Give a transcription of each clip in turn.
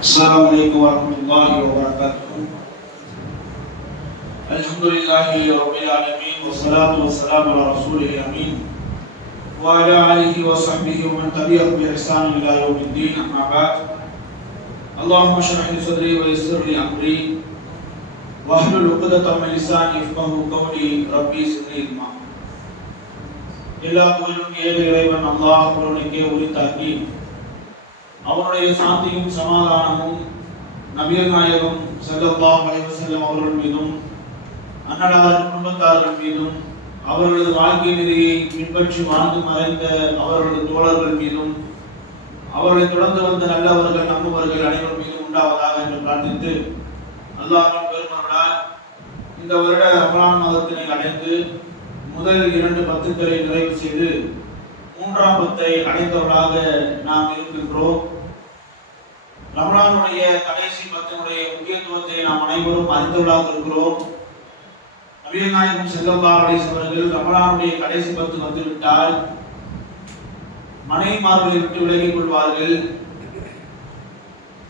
السلام عليكم ورحمة الله وبركاته. الحمد لله رب العالمين والصلاة والسلام على رسوله الأمين وعلى آله وصحبه ومن تبعهم بإحسان إلى يوم الدين. أما بعد، اللهم اشرح لي صدري ويسر لي أمري واحلل عقدة من لساني يفقهوا قولي ربي زدني علما. எல்லா புகழும் ஏழு இறைவன் அல்லாஹ் ஒருவனுக்கே உரித்தாக்கி அவருடைய சாந்தியும் சமாதானமும் நபிகள் நாயகம் ஸல்லல்லாஹு அலைஹி வஸல்லம் அவர்கள் மீதும் அன்னலார் குடும்பத்தார்கள் மீதும் அவர்களது வாழ்க்கை நெறியை பின்பற்றி வாழ்ந்து மறைந்த அவர்களது தோழர்கள் மீதும் அவர்களை தொடர்ந்து வந்த நல்லவர்கள் நம்புவர்கள் அனைவரும் மீதும் உண்டாவதாக என்று பிரார்த்தித்து, அல்லாஹ்வின் பெருமருளால் இந்த வருட ரமலான் மாதத்தினை அடைந்து முதல் 2 பத்துக்களை நிறைவு செய்து 3ஆம் பத்தை அடைந்தவர்களாக நாம் இருக்கின்றோம். ரமலானுடைய கடைசி பத்தினுடைய முக்கியத்துவத்தை நாம் அனைவரும் அறிந்தவர்களாக இருக்கிறோம். நபிகள் நாயகம் ஸல்லல்லாஹு அலைஹி வஸல்லம் அவர்கள் ரமலானுடைய கடைசி 10 வந்துவிட்டால் மனைவிமார்களை விட்டு விலகிக் கொள்வார்கள்.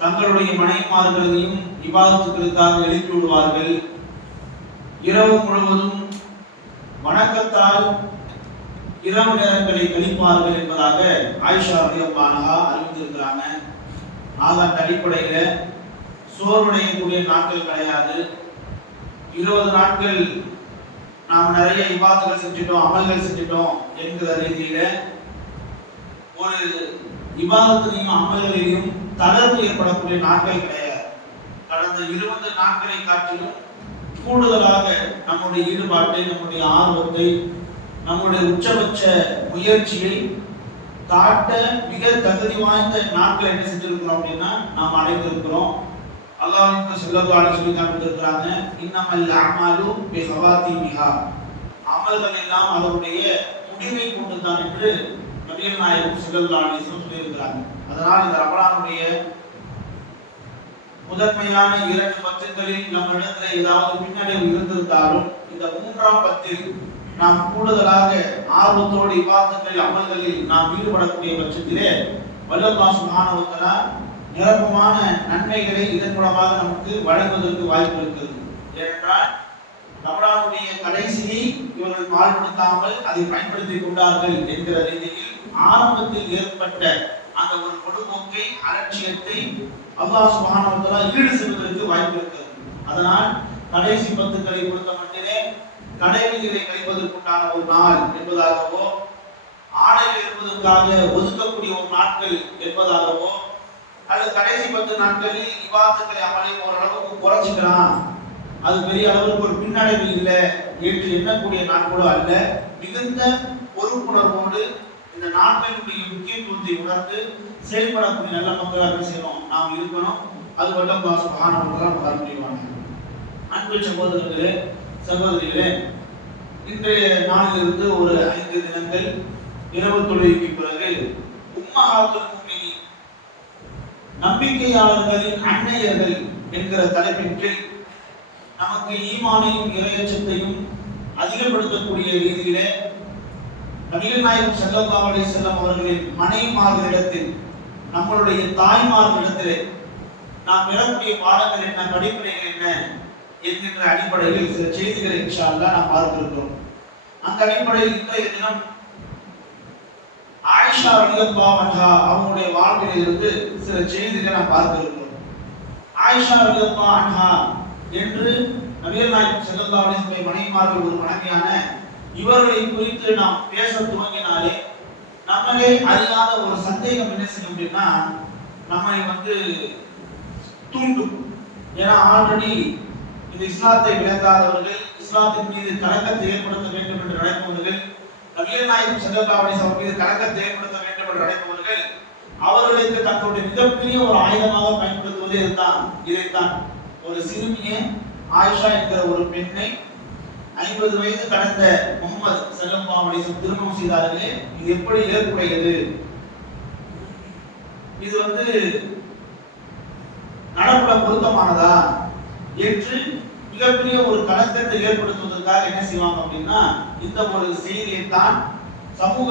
தங்களுடைய மனைவிமார்களையும் இபாதத்துகளுக்காக எழுப்பி விடுவார்கள். இரவு முழுவதும் வணக்கத்தால் இரவு நேரங்களை கழிப்பார்கள் என்பதாக ஆயிஷா ரலியல்லாஹு அன்ஹா அறிவித்திருக்கிறாங்க. அந்த அடிப்படையில சோர்வடையக்கூடிய நாட்கள் கிடையாது. 20 நாட்கள் நாம் நிறைய இபாதத்துகள் செஞ்சிட்டோம், அமல்கள் செஞ்சிட்டோம் என்கிற ரீதியில ஒரு இபாதத்திலையும் அமல்களிலும் தளர்வு ஏற்படக்கூடிய நாட்கள் கிடையாது. கடந்த 20 நாட்களை காட்டிலும் கூடுதலாக நம்முடைய ஈடுபாட்டை, நம்முடைய ஆர்வத்தை, நம்முடைய உச்சபட்ச முயற்சியை காட்ட மிக தகுதி வாய்ந்த நாட்கள் என்ன செஞ்சிருக்கிறோம் அப்படின்னா நாம் அடைந்திருக்கிறோம். அல்லாஹ் ஸல்லல்லாஹு அலைஹி வஸல்லம் காண்பித்திருக்கிறாங்க, இன்னமல் அமாலு பிஹவாத்திமிஹா, அமல்கள் எல்லாம் அதனுடைய முடிவை கொண்டுதான் என்று நபிகள் நாயகம் ஸல்லல்லாஹு அலைஹி வஸல்லம் சொல்லியிருக்கிறாங்க. அதனால் இந்த ரமலானுடைய முதன்மையான 2 பத்துகளில் நம்ம இடத்துல ஏதாவது பின்னடைவு இருந்திருந்தாலும் இந்த 3ஆம் பத்தில் நாம் கூடுதலாக ஆர்வத்தோடு இபாதத்துகள் அமல்களில் நாம் ஈடுபடக்கூடிய பட்சத்திலே அல்லாஹ் சுப்ஹானஹு வ தஆலா நிரப்பமான நன்மைகளை இதன் மூலமாக நமக்கு வழங்குவதற்கு வாய்ப்பு இருக்கிறது. ஏனென்றால் ரமலானுடைய கடைசியை இவர்கள் வாழ்படுத்தாமல் அதை பயன்படுத்திக் கொண்டார்கள் என்கிற ரீதியில் ஆரம்பத்தில் ஏற்பட்ட அந்த ஒரு பொதுபோக்கை, அலட்சியத்தை அல்லாஹ் சுப்ஹானஹு வ தஆலா ஈடு செய்வதற்கு வாய்ப்பு இருக்கிறது. அதனால் கடைசி 10களை பொறுத்த மட்டிலே கடைவீதிகளை கழிப்பதற்குண்டான ஒரு நாள் என்பதாகவோ, ஆடைகள் இருப்பதற்காக ஒதுக்கக்கூடிய ஒரு நாட்கள் என்பதாகவோ, அல்லது கடைசி 10 நாட்களில் இபாதத்துகளை அமலை ஓரளவுக்கு குறைச்சிக்கலாம், அது பெரிய அளவுக்கு ஒரு பின்னடைவு இல்லை என்று எண்ணக்கூடிய நாட்களோ அல்ல. மிகுந்த பொறுப்புணர்வோடு இந்த நாட்களுடைய முக்கியத்துவத்தை உணர்ந்து செயல்படக்கூடிய நல்ல மக்களாக செய்யணும், நாம் இருக்கணும். அது மட்டும் அல்லாஹ் சுப்ஹானஹு வ தஆலா நமக்கு அருள்புரிவானாக. அன்பு சகோதரர்களே, சகோதரிகளே, இன்றைய நாளிலிருந்து ஒரு 5 தினங்கள் இரவு தொழுகைக்கு பிறகு உம்மஹாத்துல் முஃமினீன், நம்பிக்கையாளர்களின் அன்னையர்கள் என்கிற தலைப்பின் கீழ் நமக்கு ஈமானையும் இறையச்சத்தையும் அதிகப்படுத்தக்கூடிய ரீதியிலே நபிகள் நாயகம் ஸல்லல்லாஹு அலைஹி வஸல்லம் அவர்களின் மனைவிமார்களிடத்தில், நம்மளுடைய தாய்மார்களிடத்திலே நாம் பெறக்கூடிய பாடங்கள் என்ன, படிப்பினைகள் என்ன என்கின்ற அடிப்படையில் சில செய்திகளை இன்ஷா அல்லாஹ் நாம் பார்க்கிறோம். அந்த அடிப்படையில் இன்றைய தினம் ஆயிஷா ரலியல்லாஹு அன்ஹா அவங்களுடைய வாழ்க்கையில் இருந்து சில செய்திகளை நாம் பார்க்கிறோம். ஆயிஷா ரலியல்லாஹு அன்ஹா என்று நபிகள் நாயகம் ஸல்லல்லாஹு அலைஹி வஸல்லம் மனைவிமார்கள் ஒரு மனைவியான இவர்களை குறித்து நாம் பேச துவங்கினாலே நம்மளே அறியாத ஒரு சந்தேகம் என்ன செய்யும் அப்படின்னா நம்மை தூண்டும். ஏன்னா ஆல்ரெடி இந்த இஸ்லாத்தை விளங்காதவர்கள், இஸ்லாத்தின் மீது கலக்கத்தை ஏற்படுத்த வேண்டும் என்று நினைப்பவர்கள், நபிகள் நாயகம் ஸல்லல்லாஹு அலைஹி வஸல்லம் மீது கலக்கத்தை ஏற்படுத்த வேண்டும் என்று நினைப்பவர்கள் அவர்களுக்கு தங்களுடைய மிகப்பெரிய ஒரு ஆயுதமாக பயன்படுத்துவதே இதைத்தான். ஒரு சிறுமியை, ஆயிஷா என்கிற ஒரு பெண்ணை 50 வயது கடந்த முஹம்மது ஸல்லல்லாஹு அலைஹி வஸல்லம் திருமணம் செய்தார்களே, இது எப்படி ஏற்புடையது, இது நடப்புல பொருத்தமானதா என்று மிகப்பெரிய ஒரு கலக்கத்தை ஏற்படுத்துவதற்காக என்ன செய்வாங்க அப்படின்னா இந்த ஒரு செய்தியை தான் சமூக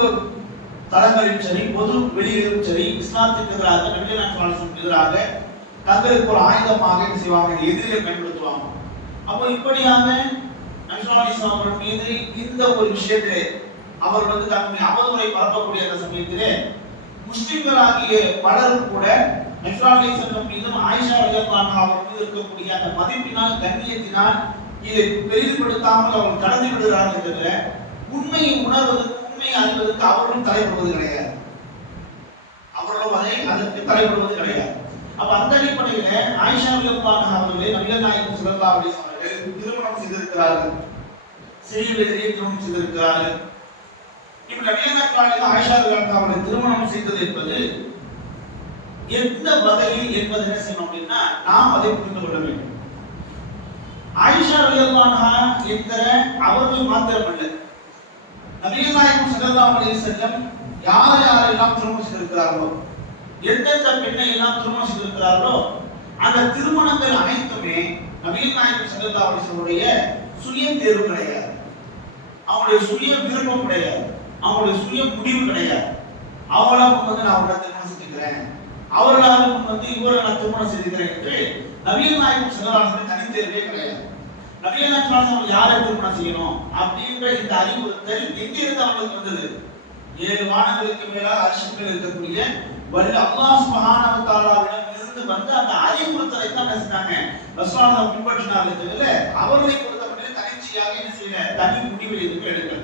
தளங்களிலும் சரி, பொது வெளியிலும் சரி, இஸ்லாத்துக்கு எதிராக, நபிகள் நாயகம் எதிராக தங்களுக்கு ஒரு ஆயுதமாக என்ன செய்வாங்க, எதிரியை பயன்படுத்துவாங்க. அப்போ இப்படியாக நபி ஸல்லல்லாஹு அலைஹி வஸல்லம் அவர்கள் மீது இந்த ஒரு விஷயத்திலே அவர் தன்னுடைய அவதூறை பரப்பக்கூடிய அந்த சமயத்திலே முஸ்லிம்களாகிய பலரும் கூட நபி ஸல்லல்லாஹு அலைஹி வஸல்லம் மீதும் ஆயிஷா ரலியல்லாஹு அன்ஹா அவர் மீது இருக்கக்கூடிய அந்த மதிப்பினால் கண்ணியத்தினால் இதை பெரிதுபடுத்தாமல் அவர்கள் கடந்து விடுகிறார்கள் தவிர உண்மையை உணர்வதற்கு, உண்மையை அறிவதற்கு அவர்களும் தலைப்படுவது கிடையாது. அவர்களும் அதற்கு தலைப்படுவது கிடையாது. அப்ப அந்த அடிப்படையில ஆயிஷா ரலியல்லாஹு அன்ஹா அவர்களை நபிகள் நாயகம் ஸல்லல்லாஹு அலைஹி வஸல்லம் அவர்கள் திருமணம் செய்திருக்கிறார்கள், சிறிய வயதிலேயே திருமணம் செய்திருக்கிறார்கள். இப்ப நபிகள் நாயகம் ஆயிஷா ரலியல்லாஹு அன்ஹா அவர்களை திருமணம் செய்தது என்பது எந்த வகையில் என்பதை என்ன செய்யணும் அப்படின்னா நாம் அதை புரிந்து கொள்ள வேண்டும். ஆயிஷா ரலியல்லாஹு அன்ஹா என்கிற அவர்கள் மாத்திரமல்ல, நபிகள் நாயகம் ஸல்லல்லாஹு அலைஹி வஸல்லம் யாரெல்லாம் திருமணம் செய்திருக்கிறார்களோ, எந்தெந்த பெண்ணை எல்லாம் திருமணம் செய்திருக்கிறார்களோ அந்த திருமணங்கள் அனைத்துமே நபிகள் நாயகம் ஸல்லல்லாஹு அலைஹி வஸல்லுடைய சுய தேர்வு கிடையாது, அவங்களுடைய சுய விருப்பம் கிடையாது, அவங்களுடைய சுய முடிவு கிடையாது. அவங்களாம் நான் உங்களை திருமணம் செஞ்சுக்கிறேன், அவர்களாலும் இவரை நான் திருமணம் செய்திருக்கிறேன் என்று நபிகள் நாயகம் ஸல்லல்லாஹு அலைஹி வஸல்லம் தனி தேர்வே கிடையாது. நபிகள் நாயகம் ஸல்லல்லாஹு அலைஹி வஸல்லம் யாரை திருமணம் செய்யணும் அப்படின்ற இந்த அறிவுறுத்தல் எங்கிருந்து அவர்களுக்கு வந்தது? 7 வானங்களுக்கு மேலாக அரிசிகள் இருக்கக்கூடிய வல்ல அல்லாஹ் சுப்ஹானஹு வ தஆலாவிடம் இருந்து வந்த அந்த அறிவுறுத்தலை தான் செஞ்சாங்க, ரசூலுல்லாஹ் பின்பற்றினார்களே தவிர அவர்களை பொறுத்தவரை தனிச்சையாக என்ன செய்யல, தனி முடிவு எதுவும் எடுக்கல.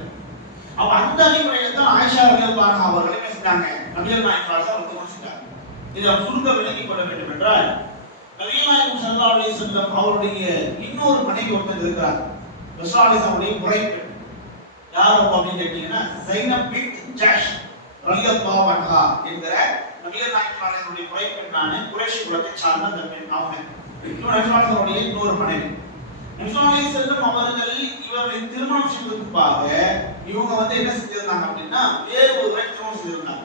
அப்ப அந்த அடிப்படையில் தான் ஆயிஷா ரலியல்லாஹு அன்ஹா அவர்கள் என்ன செஞ்சாங்க, நபிகள் நாயகம் ஸல்லல்லாஹு அலைஹி வஸல்லம் செஞ்சாங்க. இதை சுருங்க விளங்கிக் கொள்ள வேண்டும் என்றால், நபிகள் நாயகம் ஸல்லல்லாஹு அலைஹி வஸல்லம் அவருடைய இன்னொரு மனைவி ஒருத்தர் இருக்கிறார், ரசூலுல்லாஹி ஸல்லல்லாஹு அலைஹி வஸல்லம் முறைப்பெண். யார் அப்படின்னு கேட்டீங்கன்னா ஸைனப் பின்த் ஜஹ்ஷ் ரலியல்லாஹு அன்ஹா என்கிற நபிகள் நாயகம் ஸல்லல்லாஹு அலைஹி வஸல்லம் முறைப்பெண்ணான குறைஷி குலத்தை சார்ந்த அந்த பெண். அவங்க இன்னொரு மனைவி. நபிகள் நாயகம் ஸல்லல்லாஹு அவர்கள் இவர்களை திருமணம் செய்வதற்காக இவங்க என்ன செஞ்சிருந்தாங்க அப்படின்னா வேறு ஒருவரை திருமணம் செய்திருந்தாங்க.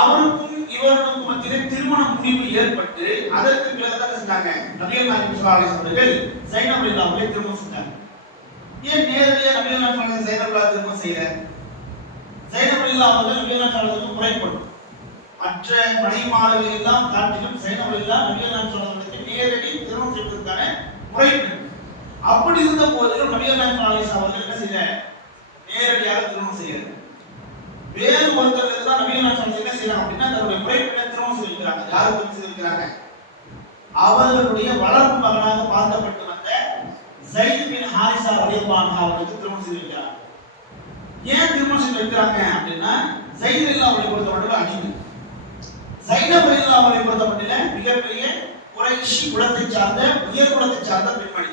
அவருக்கும் இவருக்கும் மத்தியிலே திருமண முடிவு ஏற்பட்டு அதற்கு பிறகுதான் செஞ்சாங்க நபிகள் நாயகம் ஸல்லல்லாஹு அலைஹி வஸல்லம் அவர்கள் ஸைனப் ரலியல்லாஹு அன்ஹா திருமணம் செஞ்சாங்க. ஏன் நேரடியாக நபிகள் நாயகம் ஸல்லல்லாஹு அலைஹி வஸல்லம் ஸைனப் திருமணம் செய்யல? ஸைனப் ரலியல்லாஹு அன்ஹா நபிகள் நாயகம் ஸல்லல்லாஹு அலைஹி வஸல்லம் முறைப்படும் மற்ற மனைவிமார்களை எல்லாம் காட்டிலும் ஸைனப் ரலியல்லாஹு அன்ஹா நபிகள் நாயகம் ஸல்லல்லாஹு அலைஹி வஸல்லம் நேரடி திருமணம் செய்வதற்கான முறைப்பெண். அப்படி இருந்த போதிலும் நபிகள் நாயகம் ஸல்லல்லாஹு அலைஹி வஸல்லம் அவர்கள் என்ன செய்யல, நேரடியாக திருமணம் செய்யல. வேறு ஒருத்தருக்கு தான் நபிகள் நாயகம் ஸல்லல்லாஹு அலைஹி வஸல்லம் என்ன செய்யறாங்க அப்படின்னா தன்னுடைய முறைப்பெண்ணை திருமணம் செய்திருக்கிறாங்க. யாருக்கு திருமணம் செய்திருக்கிறாங்க? அவர்களுடைய வளர்ப்பு மகனாக பார்க்கப்பட்டு வந்த ஸைத் பின் ஹாரிஸா ரலியல்லாஹு அன்ஹு அவர்களுக்கு திருமணம் செய்திருக்கிறாங்க. ஏன் திருமணம் செய்திருக்கிறாங்க அப்படின்னா ஸைத் ரலியல்லாஹு அன்ஹு பொறுத்தவரையில அடிமை, ஸைனப் ரலியல்லாஹு அன்ஹு பொறுத்தவரையில மிகப்பெரிய குறைஷி குலத்தை சார்ந்த உயர் குலத்தை சார்ந்த பெண்மணி.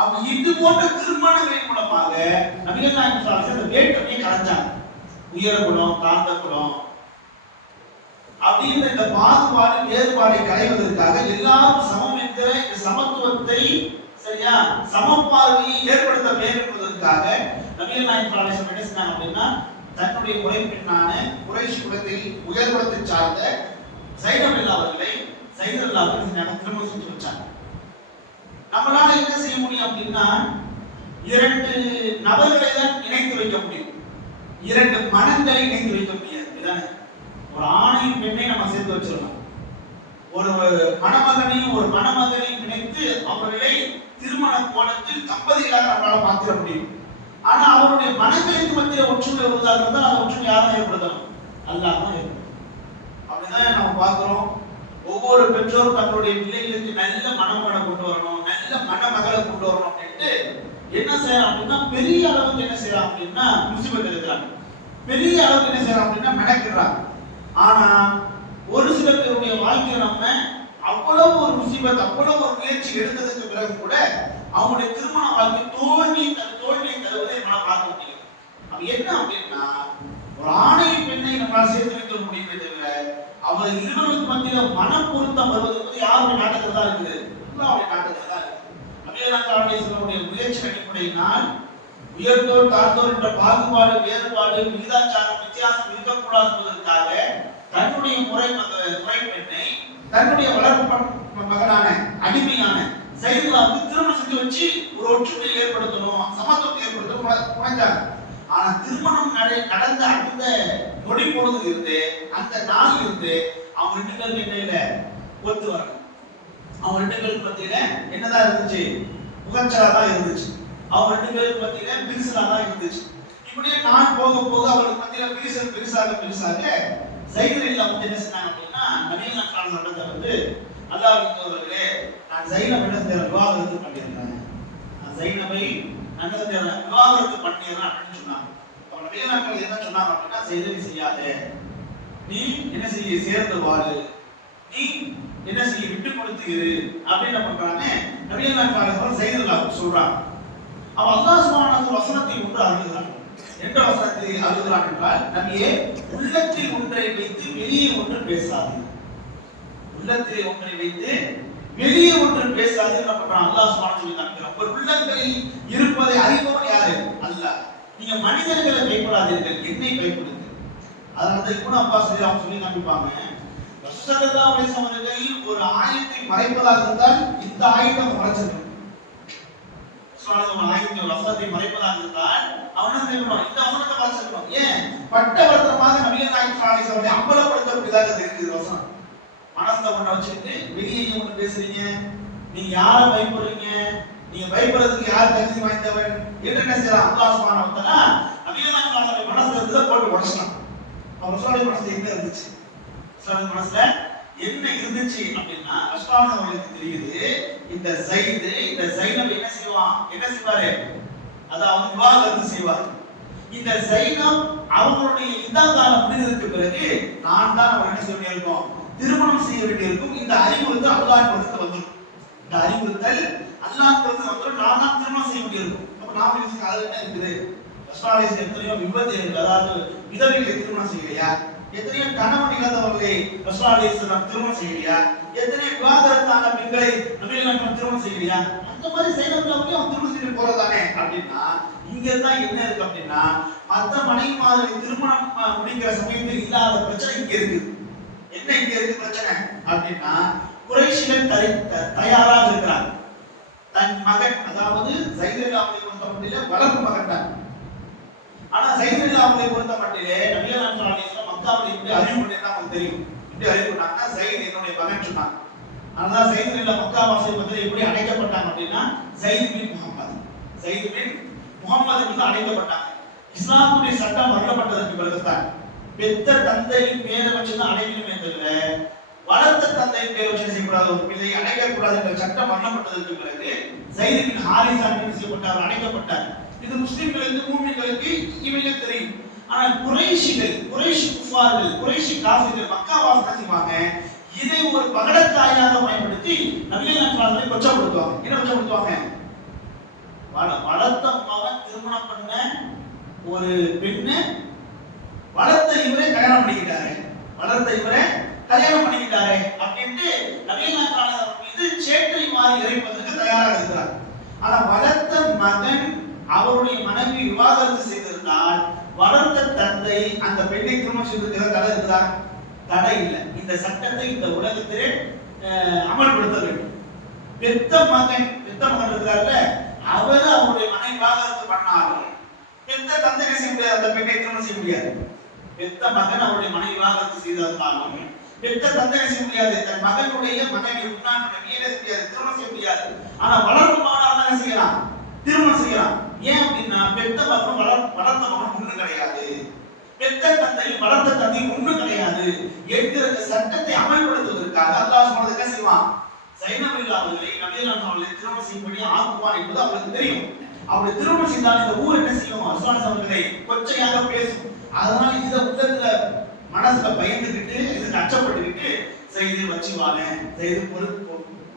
அப்ப இது போன்ற திருமணங்களின் மூலமாக நபிகள் நாயகம் ஸல்லல்லாஹு அலைஹி வஸல்லம் வேற்றுமையை கலைஞ்சாங்க. உயர் குலம், தாழ்ந்த குலம் அப்படின்ற இந்த பாகுபாடு வேறுபாடை களைவதற்காக எல்லாரும் சமம் என்ற இந்த சமத்துவத்தை சரியா சமப்பார்வையை ஏற்படுத்த வேண்டும் என்பதற்காக நபிகள் நாயகம் ஸல்லல்லாஹு அலைஹி வஸல்லம் என்ன செஞ்சாங்க அப்படின்னா தன்னுடைய முறைப்பெண்ணான குறைஷி குலத்தை உயர் குலத்தை சார்ந்த ஸைனப் அவர்களை திருமணம் செஞ்சு வச்சாங்க. நம்மளால என்ன செய்ய முடியும் அப்படின்னா 2 நபர்களை தான் இணைத்து வைக்க முடியும், 2 மனங்களை இணைத்து வைக்க முடியாது. ஒரு ஆணையும் பெண்ணை நம்ம சேர்த்து வச்சிடலாம், ஒரு மணமகனையும் ஒரு மணமகனையும் இணைத்து அவர்களை திருமண கோலத்தில் தம்பதிகளாக நம்மளால மாத்திர முடியும். ஆனா அவருடைய மனங்களுக்கு மத்திய ஒற்றுமை வருவதாக இருந்தால் அந்த ஒற்றுமை யாரும் ஏற்படுத்தணும், அல்லாஹ் தான் ஏற்படுத்தணும். அப்படிதான் நம்ம பார்க்கிறோம். ஒவ்வொரு பெற்றோரும் தங்களுடைய பிள்ளைகளுக்கு நல்ல மணமகனை கொண்டு வரணும், நல்ல மணமகளை கொண்டு வரணும் அப்படின்ட்டு என்ன செய்யறாங்க அப்படின்னா பெரிய அளவுக்கு என்ன செய்யறாங்க அப்படின்னா முசிபத் எடுக்கிறாங்க, பெரிய அளவுக்கு என்ன செய்யறாங்க அப்படின்னா மெனக்கிடுறாங்க. ஆனா ஒரு சில பேருடைய வாழ்க்கையை நம்ம அவ்வளவு ஒரு முசிபத், அவ்வளவு ஒரு முயற்சி எடுத்ததுக்கு பிறகு கூட அவங்களுடைய திருமண வாழ்க்கை தோல்வியை தருவதை நம்மளால பார்க்க முடியும். அப்ப என்ன அப்படின்னா ஒரு ஆணையும் பெண்ணை நம்மளால் சேர்த்து வைக்க முடியுமே தவிர அவர் இருவருக்கு மத்தியில மன பொருத்தம் வருவது யாருடைய நாட்டத்தில் தான் இருக்குது, அல்லாஹ்வுடைய நாட்டத்தில் தான் இருக்குது. நபிகள் நாயகம் அவர்களுடைய முயற்சி அடிப்படையினால் உயர்ந்தோர் தாழ்ந்தோர் என்ற பாகுபாடு வேறுபாடு விகிதாச்சாரம் வித்தியாசம் இருக்கக்கூடாது என்பதற்காக தன்னுடைய முறைப்பெண்ணை தன்னுடைய வளர்ப்பு மகனான அடிமையான ஸைதுல்லாவுக்கு திருமணம் செஞ்சு வச்சு ஒரு ஒற்றுமையை ஏற்படுத்தணும், சமத்துவத்தை ஏற்படுத்தணும் புனைந்தாங்க. ஆனா திருமணம் நடந்த அந்த நொடி பொழுது இருந்து அந்த நாள் இருந்து அவங்க 2 பேருக்கு என்ன இல்ல ஒத்து வரல. அவங்க 2 பேருக்கு மத்தியில என்னதான் இருந்துச்சு? புகச்சலா தான் இருந்துச்சு. அவங்க 2 பேருக்கு மத்தியில விரிசலா தான் இருந்துச்சு. இப்படியே நான் போக போக அவங்களுக்கு மத்தியில விரிசல் பெருசாக ஜைனபில்லா வந்து என்ன செஞ்சாங்க அப்படின்னா, நபிகள் நாயகம் ஸல்லல்லாஹு வந்து அல்லாஹ்வின் தூதரே, நான் ஜைனப் என்ன செஞ்சேன்? விவாகரத்து பண்ணிடுறேன். நான் ஜைனபை நான் என்ன செஞ்சேன்? விவாகரத்து பண்ணிடுறேன் அப்படின்னு சொன்னாங்க. அப்ப நபிகள் நாயகம் என்ன சொன்னாங்க அப்படின்னா, செய்யாதே, நீ என்ன செய்ய? சேர்ந்து வாழு, நீ என்ன செய்ய? விட்டு கொடுத்து இரு அப்படின்னு என்ன பண்றாங்க? நபிகள் நாயகம் ஜைனபில்லாவுக்கு சொல்றாங்க. அவ அல்லாஹ் சுப்ஹானஹு வசனத்தை ஒன்று அருளுகிறான். என்ற வசனத்தை அருளுகிறான் என்றால், நபியே, உள்ளத்தில் ஒன்றை வைத்து வெளியே ஒன்று பேசாதீர். உள்ளத்தில் ஒன்றை வைத்து வெளியே ஒன்று பேசாதீர் என்ன பண்றான்? அல்லாஹ் சுப்ஹானஹு சொல்லிட்டாங்க. ஒரு உள்ளங்களில் இருப்பதை அறிபவன் யாரு? அல்லாஹ். நீங்க மனிதர்களை பயப்படாதீர்கள், என்னை பயப்படுங்கள். அதனால தான் இப்னு அப்பாஸ் அவங்க சொல்லி காமிப்பாங்க, ரசூலுல்லாஹி அலைஹி வஸல்லம் அவர்கள் ஒரு ஆயத்தை மறைப்பதாக இருந்தால் இந்த ஆயத்தை மறைச்சிருக்கணும். ஆயத்தின் வசனத்தை மறைப்பதாக இருந்தால் அவன் இந்த வசனத்தை மறைச்சிருக்கணும். ஏன்? பட்டவர்த்தமாக நபிகள் நாயகம் ஸல்லல்லாஹு அலைஹி வஸல்லம் அம்பலப்படுத்தக்கூடியதாக இருக்குது வசனம். மனசுல ஒண்ணு வச்சுக்கிட்டு வெளியே ஒண்ணு பேசுறீங்க, நீங்க யாரை பயப்படுறீங்க? நீங்க பயப்படுறதுக்கு யார் தகுதி வாய்ந்தவன் என்று என்ன செய்யறான்? அல்லாஹ் சுப்ஹானஹு வ தஆலா நபிகள் நாயகம் ஸல்லல்லாஹு அலைஹி வஸல்லம் மனசுல போட்டு உடைச்சான். அவர் சொல்ற மனசுல என்ன இருந்துச்சு? சொல்ற மனசுல என்ன இருந்துச்சு அப்படின்னா, அஸ்மான் அவர்களுக்கு தெரியுது இந்த ஸைத் இந்த ஸைனப் என்ன செய்வாரு? அதாவது விவாகரத்து செய்வார். இந்த ஸைனப் அவங்களுடைய இதாகால முடிந்ததற்கு பிறகு நான் தான் அவர் என்ன செய்ய வேண்டியிருக்கும்? திருமணம் செய்ய வேண்டியிருக்கும். இந்த அறிவுறுத்தல் அல்லாஹ்வின் புறத்து வந்துடும். இந்த அறிவுறுத்தல் அல்லாஹ்வின் புறத்து வந்துடும். நான் தான் திருமணம் செய்ய வேண்டியிருக்கும். அப்ப நாம யோசிக்க அதுல என்ன இருக்குது? ரசூலுல்லாஹி எத்தனையோ விபத்து இருக்கு. அதாவது விதவைகளை திருமணம் செய்யலையா? எத்தனையோ கணவன் இழந்தவர்களை ரசூலுல்லாஹி திருமணம் செய்யலையா? எத்தனையோ விவாகரத்தான பெண்களை நபிகள் நாயகம் திருமணம் செய்யலையா? அந்த மாதிரி செய்யறவங்க அவன் திருமணம் செய்து போறதானே அப்படின்னா, இங்க தான் என்ன இருக்கு அப்படின்னா, மற்ற மனைவிமார்களை திருமணம் முடிக்கிற சமயத்தில் இல்லாத பிரச்சனை இங்க இருக்கு. என்ன இங்க இருக்கு பிரச்சனை அப்படின்னா, குறைஷிகள் தயாராக இருக்கிறாங்க. தன் மகன், அதாவது ஸைதுல்லாஹை பொறுத்த மட்டிலே வளர்ப்பு மகன் தான். ஆனா ஸைதுல்லாஹை பொறுத்த மட்டிலே நபிகள் நாயகம் ஸல்லல்லாஹு அலைஹி வஸல்லம் மக்காவில் இப்படி அறிவு பண்ணிருந்தா உங்களுக்கு தெரியும். இப்படி அறிவு பண்ணாங்கன்னா, ஸைத் என்னுடைய மகன் சொன்னாங்க. அதான் ஸைதுல்லா மக்கா வாசிகள் மத்தியில எப்படி அழைக்கப்பட்டாங்க அப்படின்னா, ஸைத் பின் முஹம்மது என்று அழைக்கப்பட்டாங்க. இஸ்லாமுடைய சட்டம் வரப்பட்டதற்கு பிறகுதான் பெத்த தந்தையின் பேரை வச்சு தான் அழைக்கணுமே தவிர, வளர்த்த தந்தையின் பேரை வச்சு செய்யக்கூடாது, ஒரு பிள்ளை அழைக்கக்கூடாது என்ற சட்டம் வரப்பட்டதற்கு பிறகு ஸைத் பின் ஹாரிஸா செய்யப்பட்டார், அழைக்கப்பட்டார். இது முஸ்லிம்களுக்கு மூமின்களுக்கு இவையே தெரியும். ஆனால் குறைஷி குஃபார்கள், குறைஷி காஃபிர்கள் மக்கா வாசிகள் செய்வாங்க, இதை ஒரு பகடக்காயாக பயன்படுத்தி நபிகள் நாயகம் கொச்சப்படுத்துவாங்க. என்ன கொச்சப்படுத்துவாங்க? வளர்த்த மகன் திருமணம் பண்ண ஒரு பெண்ணு வளர்த்த இவரே கல்யாணம் பண்ணிக்கிட்டாரு அப்படின்ட்டு நபிகள் நாயகம் மீது சேற்றை மாறி இறைப்பதற்கு தயாராக இருக்கிறார். ஆனா வளர்த்த மகன் அவருடைய மனைவி விவாகரத்து செய்திருந்தால் வளர்த்த தந்தை அந்த பெண்ணை திருமணம் செய்திருக்கிற தடை இருக்குதா? தடை இல்லை. இந்த சட்டத்தை இந்த உலகத்திலே அமல்படுத்த வேண்டும். பெத்த மகன் இருக்கிறார்ல, அவர் அவருடைய மனைவி விவாகரத்து பண்ணாலும் பெத்த தந்தை செய்ய முடியாது, அந்த பெண்ணை திருமணம் செய்ய முடியாது. பெத்த மகன் அவருடைய மனைவி விவாகரத்து செய்திருந்தாலும் பெத்த தந்தை செய்ய முடியாது, தன் மகனுடைய மனைவி திருமணம் செய்ய முடியாது. ஆனா வளர்ப்பு மகனாக தான் செய்யலாம், திருமணம் செய்யலாம். ஏன் அப்படின்னா, பெத்த மகன் வளர்த்த மகன் ஒண்ணு கிடையாது, பெத்த தந்தை வளர்த்த தந்தை ஒண்ணு கிடையாது என்கிற சட்டத்தை அமல்படுத்துவதற்காக அல்லாஹ் சுப்ஹானஹு என்ன செய்வான்? ஸைனபில்லா அவர்களை நபிகள் நாயகம் அவர்களை திருமணம் செய்யும்படி ஆக்குவான் என்பது அவருக்கு தெரியும். அப்படி திருமணம் செய்தால் இந்த ஊர் என்ன செய்யும்? ரசூலுல்லாஹி அவர்களை கொச்சையாக பேசும். அதனால இத உள்ளத்துல மனசுல பயந்துகிட்டு, இதுக்கு அச்சப்பட்டுக்கிட்டு, செய்து வச்சு வானே, செய்து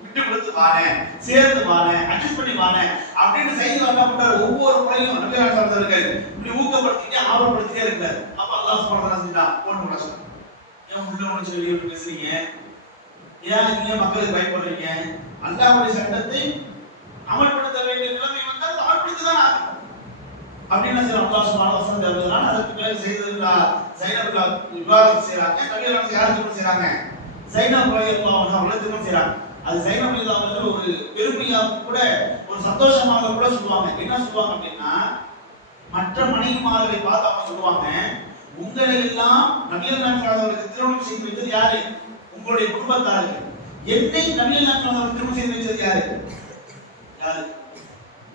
விட்டு கொடுத்து வானே, சேர்த்து வானே, அட்ஜஸ்ட் பண்ணி வானே அப்படின்னு செய்து என்ன பண்றாரு? ஒவ்வொரு முறையும் நபிகள் நாயகம் அவர்கள் இப்படி ஊக்கப்படுத்திட்டே ஆர்வப்படுத்திட்டே இருக்காரு. அப்ப அல்லாஹ் சுப்ஹானஹு வ தஆலா செஞ்சான், போன் பண்ண சொன்னான், ஏன் உள்ள உணர்ச்சி வெளியே பேசுறீங்க? ஏன் நீங்க மக்களுக்கு பயப்படுறீங்க? அல்லாஹ்வுடைய சட்டத்தை அமல்படுத்த வேண்டிய நிலைமை வந்தால் அமல்படுத்தி தான் ஆகணும் அப்படின்னு சொல்ல அல்லாஹ் சுப்ஹானஹு வ தஆலா சொல்றான். அதுக்கு பிறகு ஸைனபில்லா விவாகரத்து செய்றாங்க. நபிகள் நாயகம் யாரை திருமணம் செய்றாங்க? ஸைனப் ரலியல்லாஹு அன்ஹா அவர்களை திருமணம் செய்றாங்க. அது ஸைனபில்லா அவர்கள் ஒரு பெருமையாக கூட, ஒரு சந்தோஷமாக கூட சொல்லுவாங்க. என்ன சொல்லுவாங்க அப்படின்னா, மற்ற மனைவிமார்களை பார்த்து அவங்க சொல்லுவாங்க, உங்களை எல்லாம் நபிகள் நாயகம் அவர்களுக்கு திருமணம் செய்து வைத்தது யாரு? உங்களுடைய குடும்பத்தார்கள். என்னை நபிகள் நாயகம் திருமணம் செய்து வைத்தது யாரு? யாரு?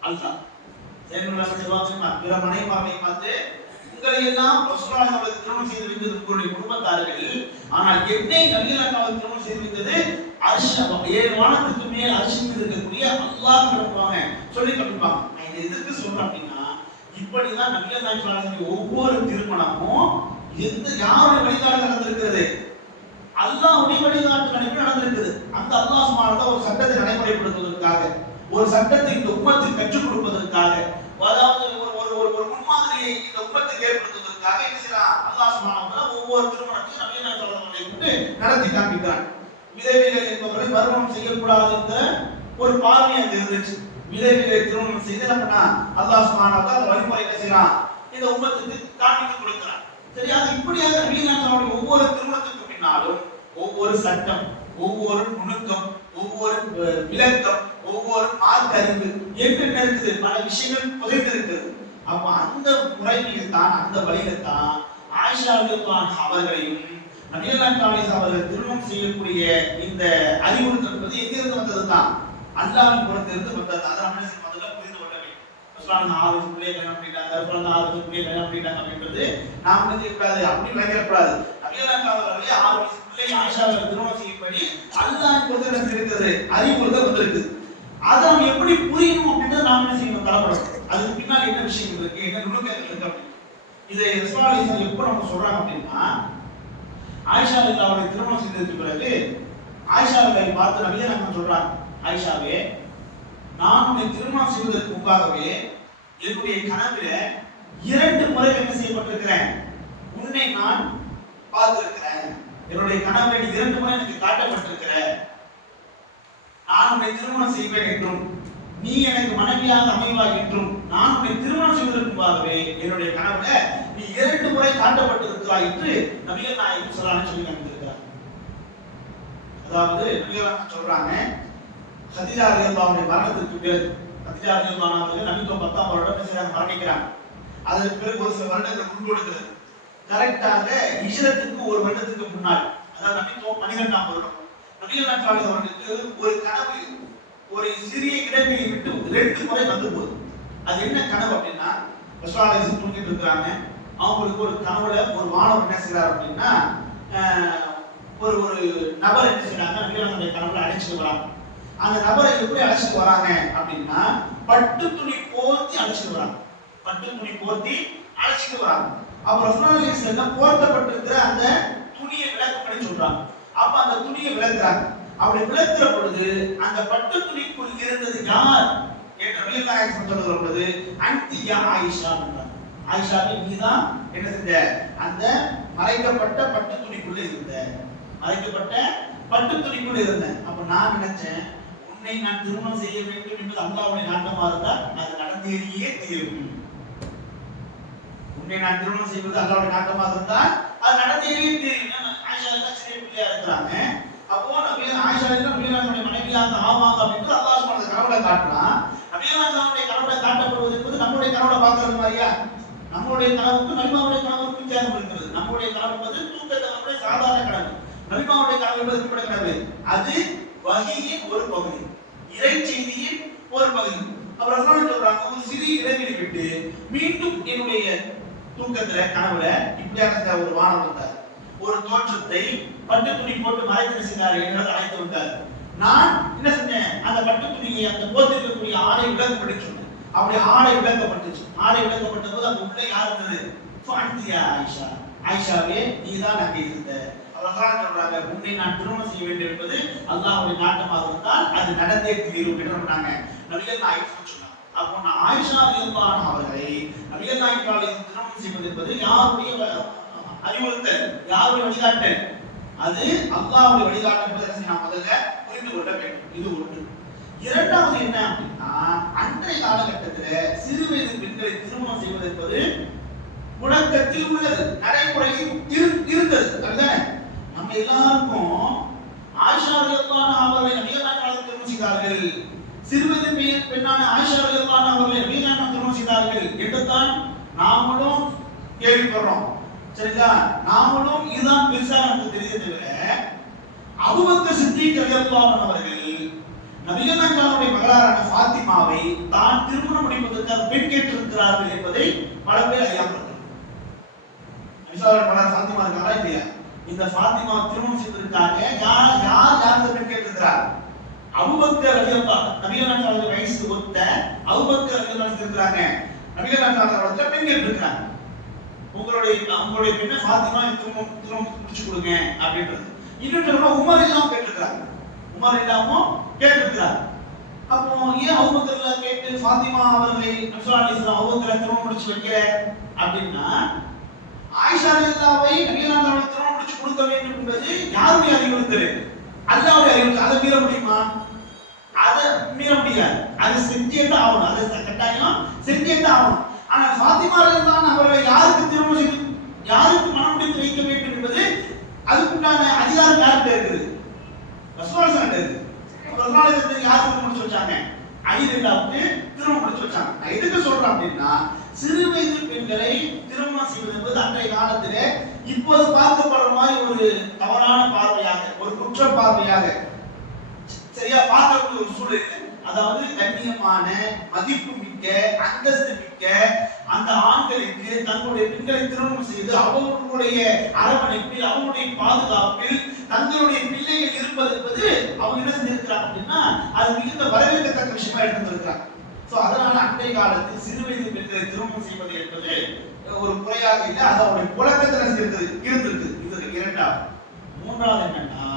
அல்லாஹ். ஜெயனுல்லாஹ் சொல்வாங்க, பிற மனைவிமார்களை பார்த்து உங்களை எல்லாம் ரசூலுல்லாஹி அவர்கள் திருமணம் செய்து வைத்தது உங்களுடைய குடும்பத்தார்கள், ஆனால் என்னை நபிகள் நாயகம் அவர்கள் திருமணம் செய்து வைத்தது அர்ஷ், 7 வானத்துக்கு மேல் அர்ஷ் மீது இருக்கக்கூடிய அல்லாஹ் நடப்பாங்க சொல்லி கண்டிப்பாங்க. நான் இதை எதுக்கு சொல்றேன் அப்படின்னா, இப்படிதான் நபிகள் நாயகம் அவர்களுடைய ஒவ்வொரு திருமணமும் யாருடைய வழிகாட்டு நடந்திருக்கிறது? அல்லாஹ்வுடைய வழிகாட்டு நடந்திருக்குது. அந்த அல்லாஹ் சுப்ஹானஹு ஒரு சட்டத்தை நடைமுறைப்படுத்துவதற்காக, ஒரு சட்டத்தை இந்த உம்மத்துக்கு கற்றுக் கொடுப்பதற்காக, அதாவது ஒரு முன்மாதிரியை இந்த உம்மத்துக்கு ஏற்படுத்துவதற்காக என்ன செய்யறான்? அல்லாஹ் சுப்ஹானஹு ஒவ்வொரு திருமணத்தையும் நபிகள் நாயகம் அவர்களை கொண்டு நடத்தி காண்பிக்கிறான். விதவைகள் என்பவரை மறுமணம் செய்யக்கூடாது என்ற ஒரு பார்வை அங்கு இருந்துச்சு. விதவைகளை திருமணம் செய்து என்ன பண்ணா அல்லாஹ் சுப்ஹானஹு அந்த வழிமுறை என்ன செய்யறான்? இந்த உம்மத்துக்கு காண்பித்து கொடுக்கிறான். சரியாக இப்படியாக நபிகள் நாயகம் அவருடைய ஒவ்வொரு திருமணத்துக்கு பின்னாலும் ஒவ்வொரு சட்டம், ஒவ்வொரு நுணுக்கம், ஒவ்வொரு விளக்கம், ஒவ்வொரு மார்க்க அறிவு என்று இருக்குது, பல விஷயங்கள் புதைந்திருக்கிறது. அப்ப அந்த முறையில் தான், அந்த வழியில் தான் ஆயிஷா ரலியல்லாஹு அவர்களையும் நபிகள் நாயகம் அவர்கள் திருமணம் செய்யக்கூடிய இந்த அறிவுறுத்தல் என்பது எங்கிருந்து வந்தது? தான் அல்லாஹ்வின் புறத்திலிருந்து வந்தது. அதை நம்ம முதல்ல புரிந்து கொள்ள வேண்டும். ரசூலுல்லாஹ் 6 பிள்ளைகளை கல்யாணம் பண்ணிட்டாங்க, ரசூலுல்லாஹ் 6 பிள்ளைகளை கல்யாணம் பண்ணிட்டாங்க அப்படின்றது நாம் நினைக்கக்கூடாது, அப்படி நினைக்கக்கூடாது. நபிகள் நாயகம் அவர்களே 6 பிள்ளை ஆயிஷா அவர்கள் திருமணம் செய்யும்படி அல்லாஹ்வின் புறத்திலிருந்து இருக்கிறது, அறிவுறுத்தல் வந்திருக்கு. அதை நாம் எப்படி புரியணும் அப்படின்றது நாம் என்ன செய்யணும்? தலைப்படணும். அதுக்கு பின்னால் என்ன விஷயம் இருக்கு, என்ன நுணுக்கங்கள் இருக்கு அப்படின்னு இதை ரசூலுல்லாஹ் எப்ப நம்ம சொல்றாங்க அப்படின்னா, ஆயிஷா அவர்களை திருமணம் செய்ததற்கு பிறகு ஆயிஷா அவர்களை பார்த்து நபிகள் நாயகம் சொல்றாங்க, ஆயிஷாவே, நான் உன்னை திருமணம் செய்வதற்கு முன்பாகவே என்னுடைய கனவில 2 முறை என்ன செய்யப்பட்டிருக்கிறேன், உன்னை நான் பார்த்திருக்கிறேன். என்னுடைய கனவில 2 முறை எனக்கு காட்டப்பட்டிருக்கிற, நான் உன்னை திருமணம் செய்வேன் என்றும் நீ எனக்கு மனைவியாக அமைவாய் என்றும் நான் உன்னை திருமணம் செய்வதற்கு முன்பாகவே என்னுடைய கனவுல நீ 2 முறை காட்டப்பட்டிருக்கிறாய் என்று நபிகள் நாயகம் ஸல்லல்லாஹு அலைஹி வஸல்லம் சொல்லியிருக்கிறார். அதாவது நபிகள் நாயகம் சொல்றாங்க, கதீஜா ரலியல்லாஹு அன்ஹா மரணத்திற்கு பிறகு கதீஜா ரலியல்லாஹு அன்ஹா நபிக்கு 10ஆம் வருடம் மரணிக்கிறாங்க. அதற்கு பிறகு ஒரு சில வருடங்கள் முன்கொடுக்கிறது. கரெக்டாக ஹிஜ்ரத்துக்கு ஒரு வருடத்துக்கு முன்னால், அதாவது நபிக்கு 12ஆம் வருடம், நபிகள் நாயகம் அவர்களுக்கு ஒரு கனவு ஒரு சிறிய இடைவெளி விட்டு 2 முறை வந்து போகுது. அது என்ன கனவு அப்படின்னா, ரசூலுல்லாஹ் தூங்கிட்டு இருக்காங்க, அவங்களுக்கு ஒரு கனவுல ஒரு வானவர் என்ன செய்றார் அப்படின்னா, ஒரு நபர் என்ன செய்றாங்க, நபிகளுடைய கனவுல அழைச்சிட்டு வராங்க. அந்த நபரை எப்படி அழைச்சிட்டு வராங்க அப்படின்னா, பட்டு துணி போர்த்தி அழைச்சிட்டு வராங்க. பட்டு துணி போர்த்தி அழைச்சிட்டு வராங்க. அப்ப ரசூலுல்லாஹ் எல்லாம் போர்த்தப்பட்டிருக்கிற அந்த துணியை விளக்கம் பண்ணி சொல்றாங்க. அப்ப அந்த துணியை விளக்குறாங்க. அப்படி விளக்குற பொழுது அந்த பட்டு துணிக்குள் இருந்தது யார் என்று நபிகள் நாயகம் சொல்லுகிற பொழுது, அன்தி யா ஆயிஷா என்றார். ஆயிஷாவே, நீதான் என்ன செஞ்ச, அந்த மறைக்கப்பட்ட பட்டு துணிக்குள்ள இருந்த, மறைக்கப்பட்ட பட்டு துணிக்குள்ள இருந்த. அப்ப நான் நினைச்சேன், உன்னை நான் திருமணம் செய்ய வேண்டும் என்பது அல்லாஹ்வுடைய நாட்டமா இருந்தால் அது நடந்தேறியே தீரும். உன்னை நான் திருமணம் செய்வது அல்லாஹ்வுடைய நாட்டமாக இருந்தால் அது நடந்தேறியே தீரும். ஆயிஷா எல்லாம் சிறிய பிள்ளையா இருக்கிறாங்க. அப்போ ஆயிஷா நபிகளுடைய மனைவியாக ஆவாங்க அப்படின்னு அல்லாஹ் சுப்ஹானஹு கனவுல காட்டுறான். நபிகளுடைய கனவுல காட்டப்படுவது என்பது நம்மளுடைய கனவுல பார்க்கறது மாதிரியா? நம்மளுடைய கனவுக்கு நபிமாவுடைய கனவுக்கு வித்தியாசம் இருக்கிறது. நம்மளுடைய கனவு என்பது தூக்கத்தினுடைய சாதாரண கனவு. நபிமாவுடைய கனவு என்பது எப்படி கனவு? அது வஹீயின் ஒரு பகுதி, இறை செய்தியின் ஒரு பகுதி. அப்புறம் ரசூலுல்லாஹ் சொல்றாங்க, ஒரு சிறிய இடைவெளி விட்டு மீண்டும் என்னுடைய தூக்கத்துல கனவுல இப்படியான ஒரு வானம் வந்தார், ஒரு தோற்றத்தை பட்டு துணி போட்டு மறைத்து செய்தார் என்று அழைத்து விட்டார். நான் என்ன செஞ்சேன், அந்த பட்டு துணியை அந்த போத்திருக்கக்கூடிய ஆடை விளக்கப்பட்டு சொன்னேன். அப்படி ஆடை விளக்கப்பட்டுச்சு. ஆடை விளக்கப்பட்ட போது அந்த உள்ளே யார் இருந்தது? அன்தியா ஆயிஷா, ஆயிஷாவே நீதான் அங்கே இருந்த. அவர்கள் சொல்றாங்க, உன்னை நான் திருமணம் செய்ய வேண்டும் என்பது அல்லாஹ்வுடைய நாட்டமாக இருந்தால் அது நடந்தே தீரும் என்று சொன்னாங்க. நபிகள் நாயகம் சொன்னாங்க. அப்போ நான் ஆயிஷா ரலியல்லாஹு அன்ஹா அவர்களை நபிகள் நாயகம் திருமணம் செய்வது என்பது யாருடைய அறிவுறுத்தல், யாருடைய வழிகாட்டல்? அது அல்லாஹ்வுடைய வழிகாட்டல் என்பதை நாம் முதல்ல புரிந்து கொள்ள வேண்டும். இது ஒன்று. இரண்டாவது என்ன அப்படின்னா, அன்றைய காலகட்டத்தில் சிறு வயது பெண்களை திருமணம் செய்வது என்பது முழக்கத்தில் உள்ளது, நடைமுறையில் இருந்தது. அதுதானே நம்ம எல்லாருக்கும் ஆயிஷா ரலியல்லாஹு அன்ஹா அவர்களை நபிகள் நாயகம் திருமணம் செய்தார்கள், சிறுவயது பெண்ணான ஆயிஷா ரலியல்லாஹு அன்ஹா அவர்களை நபிகள் நாயகம் திருமணம் செய்தார்கள் என்றுதான் நாமளும் கேள்விப்படுறோம். சரிங்களா? நாமளும் இதுதான் பெருசா நமக்கு தெரியுது தவிர அபூபக்கர் சித்திக் ரலியல்லாஹு அன்ஹு அவர்கள் நபிகள் நாயகமுடைய மகளாரான ஃபாத்திமாவை தான் திருமணம் முடிப்பதற்காக பெண் கேட்டிருக்கிறார்கள் என்பதை பல பேர் அறியாமல் இருக்கிறார். மகளார் ஃபாத்திமா இருக்காங்களா இல்லையா? இந்த ஃபாத்திமா திருமணம் செய்வதற்காக யார் இந்த பெண் கேட்டிருக்கிறார்? அபூபக்கர் ரலியல்லாஹு நபிகள் நாயகமுடைய வயசுக்கு ஒத்த அபூபக்கர் ரலியல்லாஹு இருக்கிறாங்க. நபிகள் நாயகமுடைய பெண் கேட்டிருக்கிறாங்க. உங்களுடைய பெண்ணை ஃபாத்திமா திருமணம் முடிச்சு கொடுங்க அப்படின்றது. இன்னொரு உமர் எல்லாம் கேட்டிருக்கிறாங்க. உமர் எல்லாமும் கேட்டிருக்கிறார். அப்போ ஏன் அபூபக்கர்ல கேட்டு ஃபாத்திமா அவர்களை நபி ஸல்லல்லாஹு அலைஹி வஸல்லம் அபூபக்கரை திருமணம் முடிச்சு வைக்கல அப்படின்னா, ஆயிஷா ரலியல்லாஹு நபிகள் நாயகமுடைய திருமணம் முடிச்சு கொடுக்க வேண்டும் என்பது யாருடைய அறிவுறுத்தல்? அல்லாஹ்வுடைய அறிவுறுத்தல். அதை மீற முடியுமா? அதை மீற முடியாது. அது செஞ்சே தான் ஆகணும். அதை கட்டாயம் செஞ்சே தான் ஆகணும். ஆனா ஃபாத்திமா ரலியல்லாஹு அவர்களை யாருக்கு மனம் முடித்து வைக்க வேண்டும் என்பது அதுக்குண்டான அதிகாரம் யார்கிட்ட இருக்குது? ரசூலுல்லாஹி இருக்கு. ரசூலுல்லாஹி யாருக்கு முடிச்சு வச்சாங்க? அலி ரலியல்லாஹுக்கு திருமணம் முடிச்சு வச்சாங்க. நான் எதுக்கு சொல்றேன் அப்படின்னா, சிறு வயது பெண்களை திருமணம் செய்வது என்பது அன்றைய காலத்திலே இப்போது பார்க்கப்படுற மாதிரி ஒரு தவறான பார்வையாக, ஒரு குற்ற பார்வையாக சரியா பார்க்கக்கூடிய ஒரு சூழல். அதாவது கண்ணியமான, மதிப்பு மிக்க, அந்தஸ்து மிக்க அந்த ஆண்களுக்கு தங்களுடைய பெண்களை திருமணம் செய்து அவர்களுடைய அரவணைப்பில், அவர்களுடைய பாதுகாப்பில் தங்களுடைய பிள்ளைகள் இருப்பது என்பது அவங்க என்ன செஞ்சிருக்கிறாங்க அப்படின்னா, அது மிகுந்த வரவேற்கத்தக்க விஷயமா எடுத்திருக்கிறாங்க. சோ அதனால அன்றைய காலத்தில் சிறு வயது பெண்களை திருமணம் செய்வது என்பது ஒரு குறையாக இல்லை. அது அவருடைய புழக்கத்தில் இருந்திருக்கு. இது இரண்டாவது. மூன்றாவது என்னன்னா,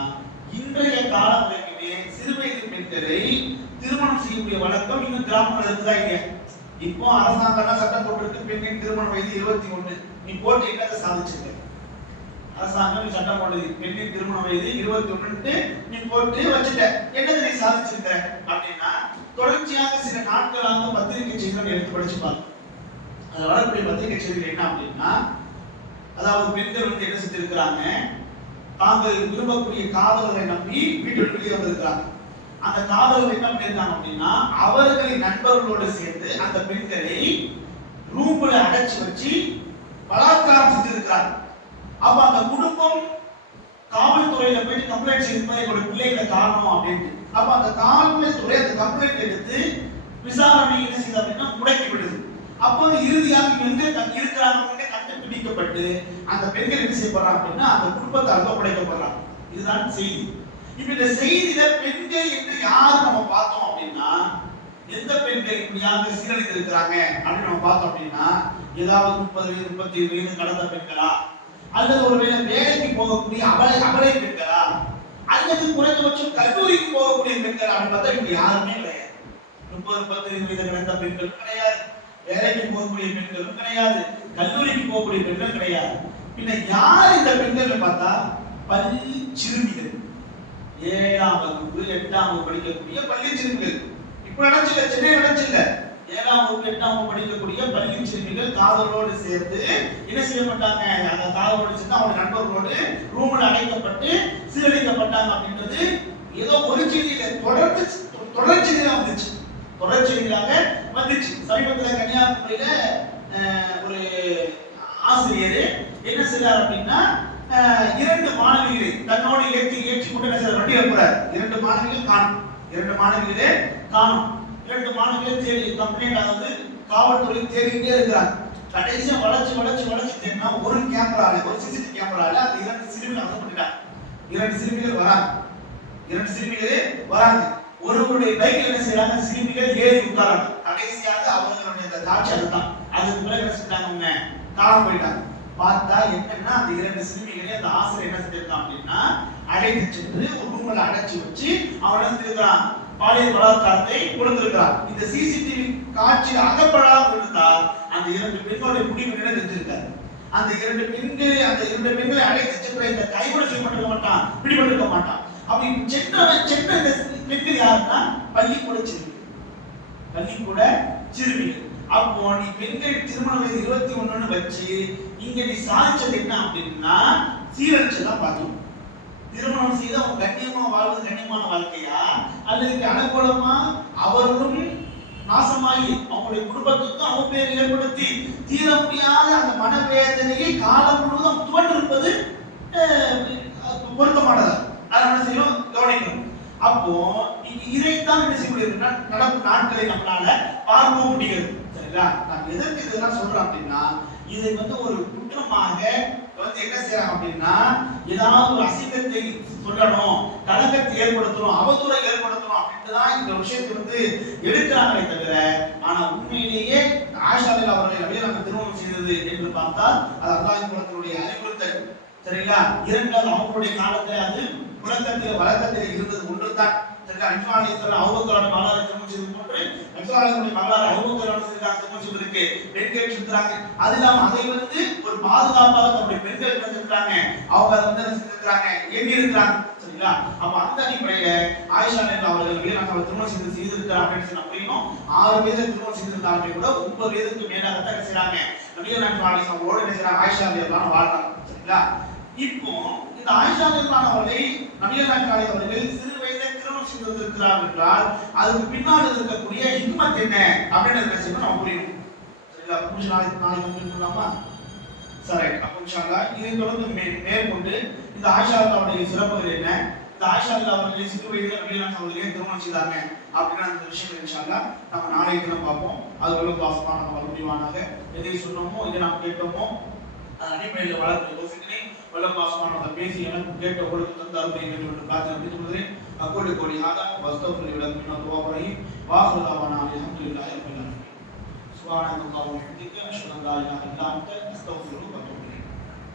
இன்றைய காலம் வரைக்குமே சிறு வயது பெண்களை திருமணம் செய்யக்கூடிய வழக்கம் இன்னும் கிராமங்கள் இருக்குதா இல்லையா? இப்போ அரசாங்கம் சட்டம் போட்டிருக்கு, பெண்ணின் திருமண வயது 21. நீ போட்டு என்னத்தை சாதிச்சிருக்க? அரசாங்கம் சட்டம் போடுது, பெண்ணின் திருமண வயது 21 நீ போட்டு வச்சுட்ட, என்னத்தை நீ சாதிச்சிருக்க அப்படின்னா, தொடர்ச்சியாக சில நாட்களாக பத்திரிகை செய்திகள் எடுத்து படிச்சு பார்க்கணும். அது வரக்கூடிய பத்திரிகை செய்திகள் என்ன அப்படின்னா, அதாவது பெண்கள் என்ன செஞ்சிருக்கிறாங்க, தாங்கள் விரும்பக்கூடிய காதலரை நம்பி வீட்டுக்கு வெளியே வந்திருக்கிறாங்க. அந்த காதலர் என்ன பண்ணிருக்காங்க அப்படின்னா, அவர்களின் நண்பர்களோடு சேர்ந்து அந்த பெண்களை ரூம்ல அடைச்சு வச்சு பலாத்காரம் செஞ்சிருக்கிறாங்க. அப்ப அந்த குடும்பம் காவல்துறையில போயிட்டு கம்ப்ளைண்ட் செய்து எங்களோட பிள்ளைகளை காரணம் அப்படின்னு. அப்ப அந்த காவல்துறை அந்த கம்ப்ளைண்ட் எடுத்து விசாரணை என்ன செய்யுது அப்படின்னா முடக்கி விடுது. அப்போ இறுதியாக இங்க இருக்கிறாங்க கண்டுபிடிக்கப்பட்டு அந்த பெண்கள் என்ன செய்யப்படுறாங்க அப்படின்னா அந்த குடும்பத்தால் ஒப்படைக்கப்படுறாங்க. இதுதான் செய்தி. இப்ப இந்த செய்தியில பெண்கள் என்று யார் நம்ம பார்த்தோம் அப்படின்னா, எந்த பெண்கள் இப்படியாக சீரழித்து இருக்கிறாங்க அப்படின்னு நம்ம பார்த்தோம் அப்படின்னா, ஏதாவது 30 வயது 37 வயது கடந்த பெண்களா, அல்லது ஒருவேளை வேலைக்கு போகக்கூடிய அபலை பெண்களா, அல்லது குறைந்தபட்சம் கல்லூரிக்கு போகக்கூடிய பெண்கள் அப்படின்னு பார்த்தா இவங்க யாருமே கிடையாது. 30 35 வயது கடந்த பெண்களும் கிடையாது, வேலைக்கு போகக்கூடிய பெண்களும் கிடையாது, கல்லூரிக்கு போகக்கூடிய பெண்கள் கிடையாது. பின்ன யார் இந்த பெண்கள் பார்த்தா பள்ளி சிறுமிகள், 7ஆம் வகுப்பு 8ஆம் வகுப்பு படிக்கக்கூடிய பள்ளி சிறுமிகள். இப்ப நடச்சில்ல, சென்னை நடச்சில்ல, 7ஆம் வகுப்பு 8ஆம் வகுப்பு படிக்கக்கூடிய பள்ளி சிறுமிகள் காதலோடு சேர்ந்து என்ன செய்யப்பட்டாங்க, அந்த காதலோடு சேர்ந்து அவங்க நண்பர்களோடு ரூமில் அடைக்கப்பட்டு சீரழிக்கப்பட்டாங்க அப்படின்றது ஏதோ ஒரு செய்தியில தொடர் செய்தியாக வந்துச்சு. தொடர் செய்தியாக வந்துச்சு. சமீபத்தில் கன்னியாகுமரியில ஒரு ஆசிரியர் என்ன செய்றார் அப்படின்னா, 2 மாணவிகளை தன்னோடு ஏற்றி கொண்டு வண்டியில போறார். 2 மாணவிகள் காணும். 2 மாணவிகளே காணும். 2 மாணவிகளை தேடி கம்ப்ளைண்ட், அதாவது காவல்துறை தேடிட்டே இருக்கிறாங்க. கடைசியா வளைச்சு தேடினா ஒரு கேமரால, ஒரு சிசிடிவி கேமரால அந்த 2 சிறுமிகள் அகப்பட்டுட்டாங்க. 2 சிறுமிகள் வராங்க. 2 சிறுமிகளே வராங்க. ஒருவருடைய பைக் என்ன செய்யறாங்க, சிறுமிகள் ஏறி உட்காராங்க. கடைசியாக அவர்களுடைய அந்த காட்சி அதுதான். அதுக்கு பிறகு என்ன செஞ்சாங்க, காணாம போயிட்டாங்க. பார்த்தா என்னன்னா, அந்த 2 சிறுமிகளே அந்த ஆசிரியர் என்ன செஞ்சிருக்கான் அப்படின்னா, அடைத்து சென்று ஒரு ரூம்ல அடைச்சு வச்சு அவன் என்ன செஞ்சிருக்கான், பாலியல் பலாத்காரத்தை கொடுத்திருக்கிறான். இந்த சிசிடிவி காட்சியில் அகப்படாமல் இருந்தால் அந்த 2 பெண்களுடைய முடிவு என்ன தெரிஞ்சிருக்காரு. அந்த 2 பெண்களை அடைத்து சென்ற இந்த கைவிட செய்யப்பட்டிருக்க மாட்டான், பிடிபட்டிருக்க மாட்டான். அப்படி சென்ற இந்த பெண்கள் யாருன்னா பள்ளிக்கூட சிறுமிகள். அப்போ நீ பெண்கள் திருமண வயது 21 வச்சு இங்க நீ சாதிச்சது என்ன அப்படின்னா, சீரழிச்சதான் பார்த்தோம். திருமணம் செய்து அவங்க கண்ணியமா வாழ்வது கண்ணியமான வாழ்க்கையா, அல்லது அனுகூலமா அவர்களும் நாசமாகி அவங்களுடைய குடும்பத்துக்கும் அவப்பேரை ஏற்படுத்தி தீர முடியாத அந்த மனவேதனையை காலம் முழுவதும் துவண்டிருப்பது பொருத்தமானதா? அதை என்ன செய்யும், அப்போ இதைத்தான் என்ன செய்ய முடியும், நடக்கும் நாட்களை நம்மளால பார்க்க முடியாது. சரிங்களா? நான் எதற்கு இதெல்லாம் சொல்றேன் அப்படின்னா, இதை ஒரு குற்றமாக என்ன செய்யறாங்க அப்படின்னா, ஏதாவது ஒரு அசிங்கத்தை சொல்லணும், கலக்கத்தை ஏற்படுத்தணும், அவதூறை ஏற்படுத்தணும் அப்படின்ட்டு தான் இந்த விஷயத்தை எடுக்கிறாங்களே தவிர, ஆனா உண்மையிலேயே ஆயிஷா அவர்களை அப்படியே நம்ம திருமணம் செய்தது என்று பார்த்தால் அது அல்லாஹ்வின் குலத்தினுடைய அறிவுறுத்தல். சரிங்களா? இரண்டாவது அவங்களுடைய காலத்துல அது புழக்கத்தில் வழக்கத்தில் இருந்தது ஒன்றுதான். சரிங்களா? நபி ஸல்லல்லாஹு அபூபக்கரோட மகளாரை திருமணம் செய்து போன்று நபி ஸல்லல்லாஹு மகளாரை அபூபக்கரோட திருமணம் செய்வதற்கு பெண்கள் இருக்கிறாங்க. அது இல்லாம அதை ஒரு பாதுகாப்பாக தன்னுடைய பெண்கள் இருக்கிறாங்க, அவங்க அதை செஞ்சிருக்கிறாங்க, எண்ணி இருக்கிறாங்க. சரிங்களா? அப்ப அந்த அடிப்படையில ஆயிஷா அவர்கள் வீரர்கள் திருமணம் செய்திருக்கிறார் அப்படின்னு அப்படின்னும் 6 வயது திருமணம் செய்திருந்தாங்க கூட 9 வயதுக்கு மேலாக தான் செய்யறாங்க. நபிகள் நாயகம் அவங்களோட என்ன செய்யறாங்க, ஆயிஷா எல்லாம் வாழ்றாங்க. சரிங்களா? இப்போ இந்த ஆயிஷா அவர்களை நபிகள் நாயகம் அவர்கள் சிறு வயதில் திருமணம் செய்திருக்கிறார் என்றால் அதுக்கு பின்னால் இருக்கக்கூடிய ஹிக்மத் என்ன அப்படின்னு நம்ம புரியணும். சரிங்களா? கொஞ்ச நாளைக்கு புரியலாமா? சரி, அப்போ இன்ஷா அல்லாஹ் இதை தொடர்ந்து மேற்கொண்டு இந்த ஆயிஷா அவருடைய சிறப்புகள் என்ன, இந்த ஆயிஷா அவர்களை சிறு வயதில் நபிகள் நாயகம் அவர்களே திருமணம் செய்தாங்க அப்படின்னா அந்த விஷயங்கள் இன்ஷா அல்லாஹ் நம்ம நாளைக்கு தினம் பார்ப்போம். அது வெறும் பாசமான நம்ம முடிவானாக எதை சொன்னோமோ இதை நாம் கேட்டோமோ அதன் அடிப்படையில் வளர்த்து யோசிக்கிறேன். வல்ல பாசமான பேசி எனக்கு கேட்ட ஒழுங்கு தந்து அருமை என்று பார்த்து நம்பிக்கொள்கிறேன். அக்கோடி கோடி ஆதா வஸ்தவர்களை விட துவாபரையும் வாசுதாவான அல்ஹம்துலில்லாஹி ரப்பில் ஆலமீன். சுப்ஹானல்லாஹி வ பிஹம்திஹி அஷ்ஹது அல்லா இலாஹா இல்லா அன்த அஸ்தக்ஃபிருக